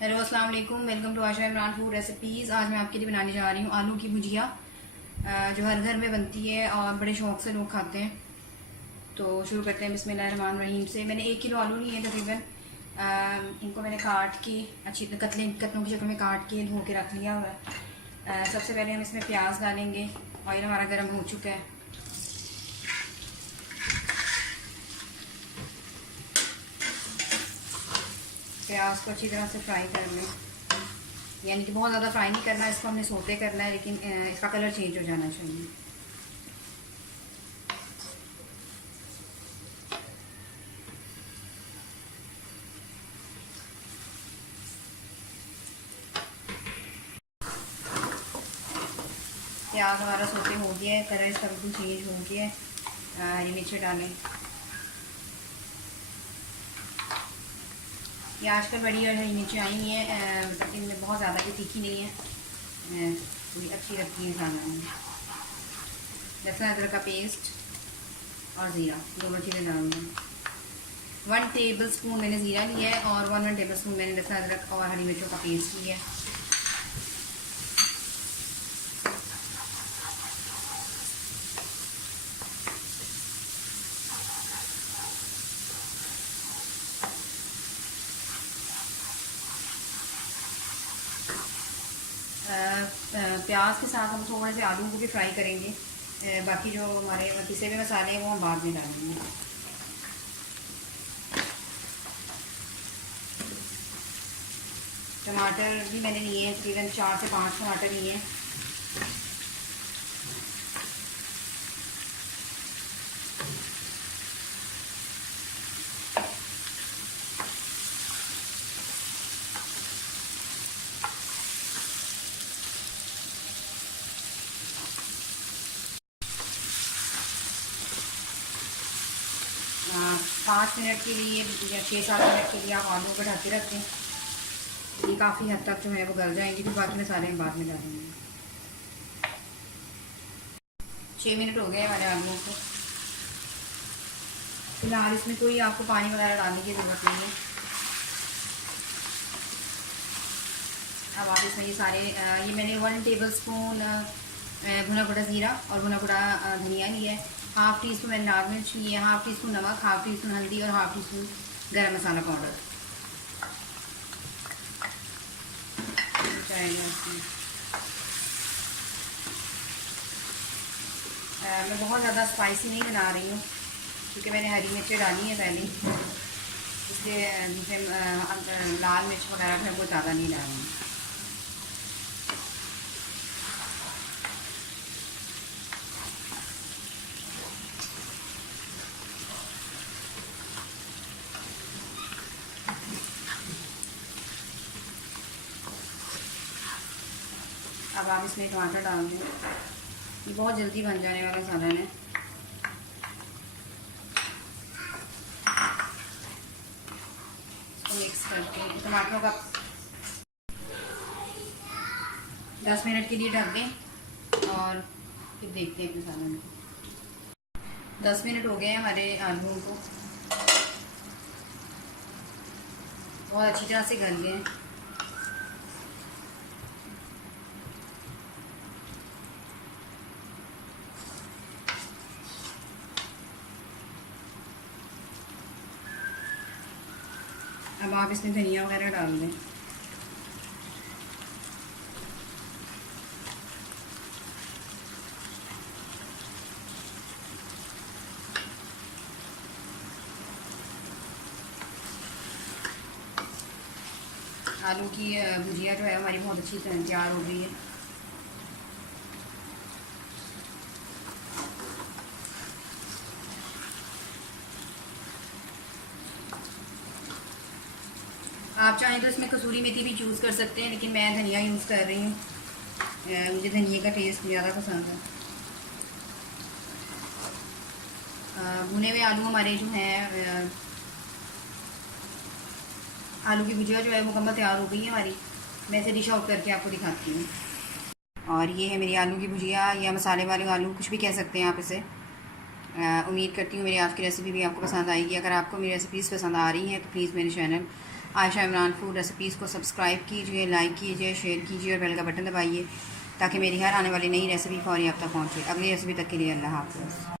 Hello अस्सलाम वालेकुम, welcome to Asha Imran food recipes. आज मैं आपके लिए बनाने जा रही हूँ आलू की भुजिया, जो हर घर में बनती है और बड़े शौक़ से लोग खाते हैं। तो शुरू करते हैं बिस्मिल्लाहिर्रहमानिर्रहीम से। मैंने 1 किलो आलू लिए हैं तकरीबन। इनको मैंने काट के अच्छी कतलों की शक्ल में काट के धो के रख लिया हुआ है। सबसे पहले हम इसमें प्याज डालेंगे। ऑयल हमारा गर्म हो चुका है। प्याज को अच्छी तरह से फ्राई कर लें, यानी कि बहुत ज़्यादा फ्राई नहीं करना है इसको, हमने सोते करना है, लेकिन इसका कलर चेंज हो जाना चाहिए। प्याज हमारा सोते हो गया है, कलर इसका बिल्कुल चेंज हो गया है। हरी मिर्ची डालें। ये आजकल बड़ी और हरी मिर्ची आई हुई है, मतलब इनमें बहुत ज़्यादा भी तीखी नहीं है, थोड़ी अच्छी लगती है खाना में। लहसुन अदरक का पेस्ट और ज़ीरा, दोनों चीज़ें डालूँगी। 1 टेबल स्पून मैंने ज़ीरा लिया है और 1 टेबल स्पून मैंने लहसुन अदरक और हरी मिर्चों का पेस्ट लिया है। प्याज के साथ हम थोड़े से आलू को भी फ्राई करेंगे। बाकी जो हमारे पिसे हुए मसाले हैं वो हम बाद में डालेंगे। टमाटर भी मैंने लिए हैं, तकरीबन 4 से 5 टमाटर लिए हैं। पाँच मिनट के लिए या 6-7 मिनट के लिए आप आलू को ढक के रखें। ये काफ़ी हद तक जो है वो गल जाएंगे, फिर बाकी मसाले हम बाद में डालेंगे। 6 मिनट हो गए हमारे आलू को। फिलहाल इसमें कोई आपको पानी वगैरह डालने की ज़रूरत नहीं है। अब आप इसमें ये सारे ये मैंने 1 टेबल स्पून भुना भुना ज़ीरा और भुना भुना धनिया लिया है। हाफ़ टी स्पून मैंने लाल मिर्च ली है, हाफ़ टी स्पून नमक, हाफ़ टी स्पून हल्दी और हाफ़ टी स्पून गरम मसाला पाउडर। मैं बहुत ज़्यादा स्पाइसी नहीं बना रही हूँ क्योंकि मैंने हरी मिर्चें डाली हैं पहले, इसलिए लाल मिर्च वगैरह है वो ज़्यादा नहीं डालूँगी। अब आप इसमें टमाटर डाल दें। ये बहुत जल्दी बन जाने वाला सालन है। इसको मिक्स करके टमाटरों का 10 मिनट के लिए ढक दें और फिर देखते हैं अपने सालन को। 10 मिनट हो गए हैं हमारे आलू को, बहुत अच्छी तरह से गल गए हैं। अब आप इसमें धनिया वगैरह डाल दें। आलू की भुजिया जो है हमारी बहुत अच्छी तरह तैयार हो गई है। आप चाहें तो इसमें कसूरी मेथी भी यूज़ कर सकते हैं, लेकिन मैं धनिया यूज़ कर रही हूँ। मुझे धनिया का टेस्ट ज़्यादा पसंद है। भुने हुए आलू हमारे जो हैं, आलू की भुजिया जो है मुकम्मल तैयार हो गई है हमारी। मैं इसे डिश आउट करके आपको दिखाती हूँ। और ये है मेरी आलू की भुजिया या मसाले वाले आलू, कुछ भी कह सकते हैं आप इसे। उम्मीद करती हूँ मेरी आज की रेसिपी भी आपको पसंद आएगी। अगर आपको मेरी रेसिपीज़ पसंद आ रही हैं तो प्लीज़ मेरे channel Ayesha Imran food recipes को सब्सक्राइब कीजिए, लाइक कीजिए, शेयर कीजिए और बेल का बटन दबाइए ताकि मेरी हर आने वाली नई रेसिपी फौरी आप तक पहुँचे। अगली रेसिपी तक के लिए अल्लाह हाफ़िज़।